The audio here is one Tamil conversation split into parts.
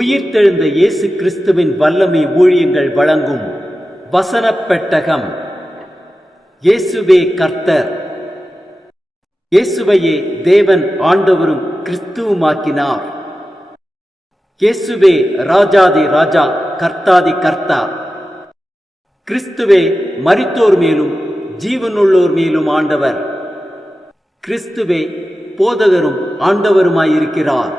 உயிர்த்தெழுந்த இயேசு கிறிஸ்துவின் வல்லமை ஊழியங்கள் வழங்கும் வசனப் பெட்டகம். இயேசுவே கர்த்தர். இயேசுவையே தேவன் ஆண்டவரும் கிறிஸ்துவுமாக்கினார். இயேசுவே ராஜாதி ராஜா, கர்த்தாதி கர்த்தா. கிறிஸ்துவே மரித்தோர் மேலும் ஜீவனுள்ளோர் மேலும் ஆண்டவர். கிறிஸ்துவே போதகரும் ஆண்டவருமாயிருக்கிறார்.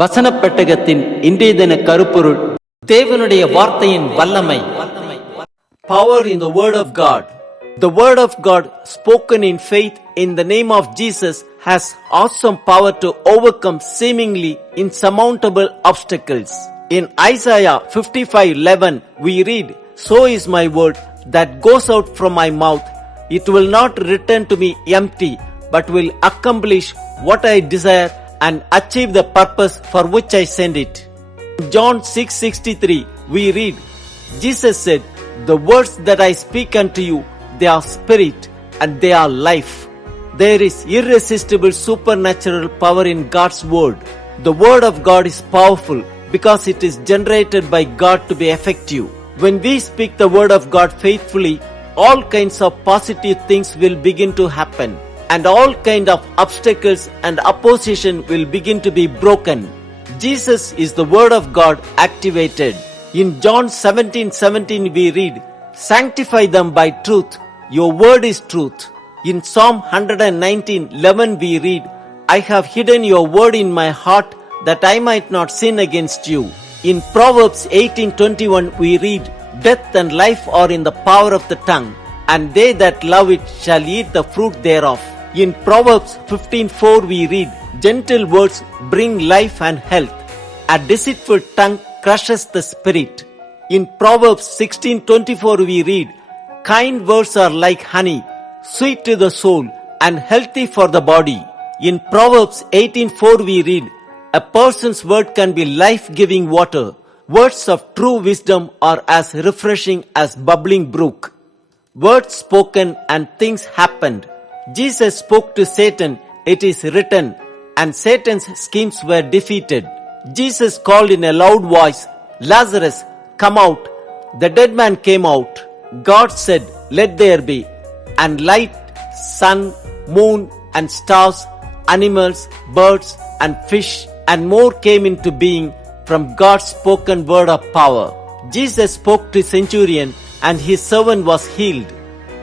வசனப் பெட்டகத்தின் இன்றைய தின கருப்பொருள்: தேவனுடைய வார்த்தையின் வல்லமை. Power in the word of God. The word of God spoken in faith in the name of Jesus has awesome power to overcome seemingly insurmountable obstacles. In Isaiah 55:11 we read, "So is my word that goes out from my mouth. It will not return to me empty, but will accomplish what I desire and achieve the purpose for which I send it." In John 6:63 we read, Jesus said, "The words that I speak unto you, they are spirit and they are life." There is irresistible supernatural power in God's word. The word of God is powerful because it is generated by God to be effective. When we speak the word of God faithfully, all kinds of positive things will begin to happen, and all kind of obstacles and opposition will begin to be broken. Jesus is the word of God activated. In John 17:17 we read, "Sanctify them by truth. Your word is truth." In Psalm 119:11 we read, "I have hidden your word in my heart that I might not sin against you." In Proverbs 18:21 we read, "Death and life are in the power of the tongue, and they that love it shall eat the fruit thereof." In Proverbs 15:4 we read, "Gentle words bring life and health. A deceitful tongue crushes the spirit." In Proverbs 16:24 we read, "Kind words are like honey, sweet to the soul and healthy for the body." In Proverbs 18:4 we read, "A person's word can be life-giving water. Words of true wisdom are as refreshing as bubbling brook." Words spoken and things happened. Jesus spoke to Satan, "It is written," and Satan's schemes were defeated. Jesus called in a loud voice, "Lazarus, come out." The dead man came out. God said, "Let there be." And light, sun, moon, and stars, animals, birds, and fish, and more came into being from God's spoken word of power. Jesus spoke to centurion, and his servant was healed.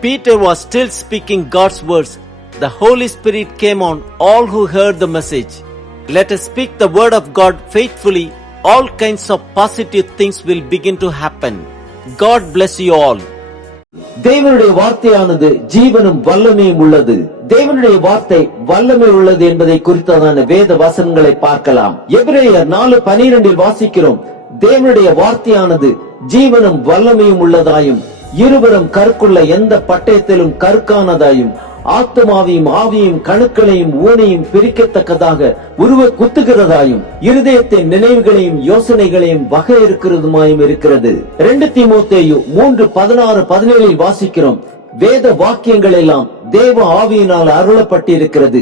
Peter was still speaking God's words. The Holy Spirit came on all who heard the message. Let us speak the word of God faithfully. All kinds of positive things will begin to happen. God bless you all. தேவனுடைய வார்த்தையானது ஜீவனும் வல்லமையும் உள்ளது. தேவனுடைய வார்த்தை வல்லமை உள்ளது என்பதை குறித்ததான வேத வசனங்களை பார்க்கலாம். எபிரேயர் 4:12 வாசிக்கிறோம், தேவனுடைய வார்த்தையானது ஜீவனும் வல்லமையும் உள்ளதாயும் இருவரும் கற்குள்ள எந்த பட்டயத்திலும் கற்கானதாயும் ஆத்துமாவையும் ஆவியும் கணுக்களையும் ஊனையும் பிரிக்கத்தக்கதாக உருவ குத்துகிறதாயும் இருதயத்தின் நினைவுகளையும் யோசனைகளையும் வகையிருக்கிறதுமாயும் இருக்கிறது. 2 தீமோத்தேயு 3:16-17 வாசிக்கிறோம், வேத வாக்கியங்கள் எல்லாம் தேவ ஆவியினால் அருளப்பட்டிருக்கிறது.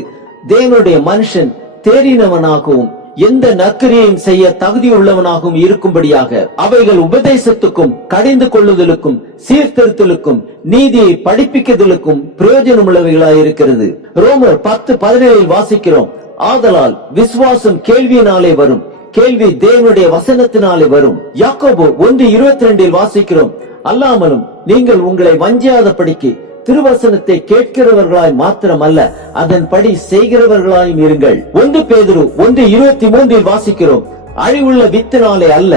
தேவனுடைய மனுஷன் தேறினவனாகவும் எந்த நற்கிரியையும் செய்ய தகுதியுள்ளவனாகவும் இருக்கும்படியாக அவைகள் உபதேசத்துக்கும் கடிந்து கொள்ளுதலுக்கும் சீர்திருத்தலுக்கும் நீதியை படிப்பிக்குதலுக்கும் பிரயோஜனமுள்ளவைகளாயிருக்கிறது. ரோமர் 10:17 வாசிக்கிறோம், "ஆதலால் விசுவாசம் கேள்வியினாலே வரும், கேள்வி தேவனுடைய வசனத்தினாலே வரும்." யாக்கோபு 1:22 வாசிக்கிறோம், "அல்லாமலும் நீங்கள் உங்களை வஞ்சியாதபடிக்கு திருவசனத்தை கேட்கிறவர்களாய் மாத்திரமல்ல, அதன்படி செய்கிறவர்களாயும் இருங்கள்." 1 பேதுரு 1:23 வாசிக்கிறோம், "அழிவுள்ள வித்தினாலே அல்ல,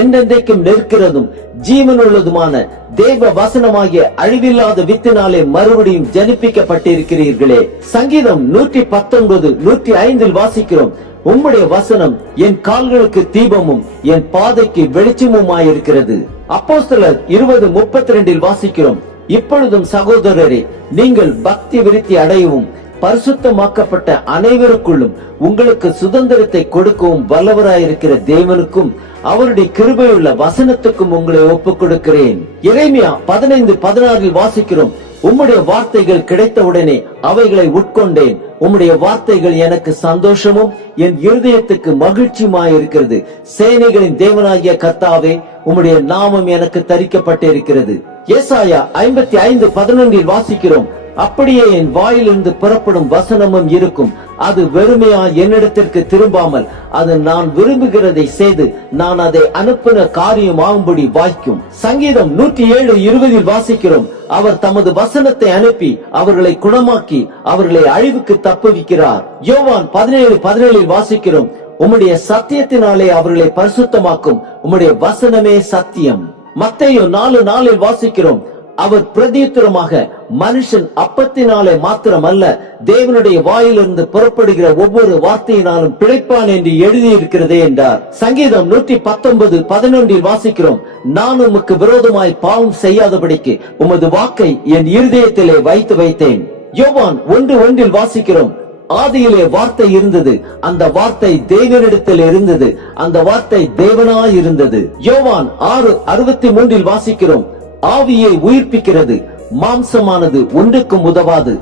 என்றென்றைக்கும் நிற்கிறதும் ஜீவனுள்ளதுமான தேவ வசனமாகிய அழிவில்லாத வித்தினாலே மறுபடியும் ஜனிப்பிக்கப்பட்டிருக்கிறீர்களே." சங்கீதம் 119:105 வாசிக்கிறோம், "உம்முடைய வசனம் என் கால்களுக்கு தீபமும் என் பாதைக்கு வெளிச்சமுமாயிருக்கிறது." அப்போஸ்தலர் 20:32 வாசிக்கிறோம், "இப்பொழுதும் சகோதரரே, நீங்கள் பக்தி விருத்தி அடையவும் பரிசுத்தமாக்கப்பட்ட அனைவருக்குள்ளும் உங்களுக்கு சுதந்திரத்தை கொடுக்கவும் வல்லவராயிருக்கிற தேவனுக்கும் அவருடைய கிருபையுள்ள வசனத்துக்கும் உங்களை ஒப்புக் கொடுக்கிறேன்." எரேமியா 15:16 வாசிக்கிறோம், உம்முடைய வார்த்தைகள் கிடைத்தவுடனே அவைகளை உட்கொண்டேன். உம்முடைய வார்த்தைகள் எனக்கு சந்தோஷமும் என் இருதயத்துக்கு மகிழ்ச்சியுமாயிருக்கிறது. சேனைகளின் தேவனாகிய கர்த்தாவே, உம்முடைய நாமம் எனக்கு தரிக்கப்பட்டிருக்கிறது. ஏசாயா 55:11 வாசிக்கிறோம், அப்படியே என் வாயிலிருந்து புறப்படும் வசனமும் இருக்கும். அது வெறுமையா என்னிடத்திற்கு திரும்பாமல் அது நான் விரும்புகிறதை செய்து நான் அதை அனுப்பின காரியமாகும்படி வாய்க்கும். சங்கீதம் 107:20 வாசிக்கிறோம், அவர் தமது வசனத்தை அனுப்பி அவர்களை குணமாக்கி அவர்களை அழிவுக்கு தப்புவிக்கிறார். யோவான் 17:17 வாசிக்கிறோம், உம்முடைய சத்தியத்தினாலே அவர்களை பரிசுத்தமாக்கும், உம்முடைய வசனமே சத்தியம். மத்தேயு 4:4 வாசிக்கிறோம், அவர் பிரதியுத்தரமாக, மனுஷன் அப்பத்தினாலே மாத்திரமல்ல தேவனுடைய வாயிலிருந்து புறப்படுகிற ஒவ்வொரு வார்த்தையினாலும் பிழைப்பான் என்று எழுதியிருக்கிறதே என்றார். சங்கீதம் 119:11 வாசிக்கிறோம், நான் உமக்கு விரோதமாய் பாவம் செய்யாதபடிக்கு உமது வாக்கை என் இருதயத்திலே வைத்து வைத்தேன். யோவான் 1:1 வாசிக்கிறோம், ஆதியிலே வார்த்தை இருந்தது, அந்த வார்த்தை தேவனிடத்தில் இருந்தது, அந்த வார்த்தை தேவனாய் இருந்தது. யோவான் 6:63 வாசிக்கிறோம், ஆவியை உயிர்ப்பிக்கிறது, மாம்சமானது ஒன்றுக்கும் உதவாது.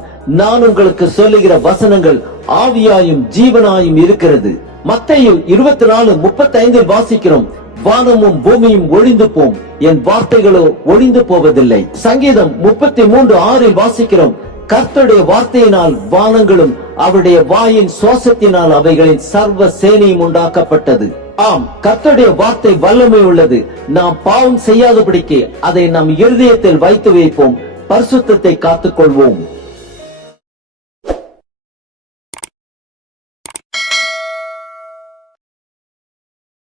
நான் உங்களுக்கு சொல்லுகிற வசனங்கள் ஆவியாயும் ஜீவனாயும் இருக்கிறது. மத்தேயு 24:35 வாசிக்கிறோம், வானமும் பூமியும் ஒழிந்து போம், என் வார்த்தைகளோ ஒழிந்து போவதில்லை. சங்கீதம் 33:6 வாசிக்கிறோம், கர்த்தருடைய வார்த்தையினால் வானங்களும் அவருடைய வாயின் சுவாசத்தினால் அவைகளின் சர்வ சேனையும் உண்டாக்கப்பட்டது. ஆம், கர்த்தருடைய வார்த்தை வல்லமை உள்ளது. நாம் பாவம் செய்யாதபடிக்கு அதை நம் இருதயத்தில் வைத்து வைப்போம், பரிசுத்தத்தை காத்துக்கொள்வோம்.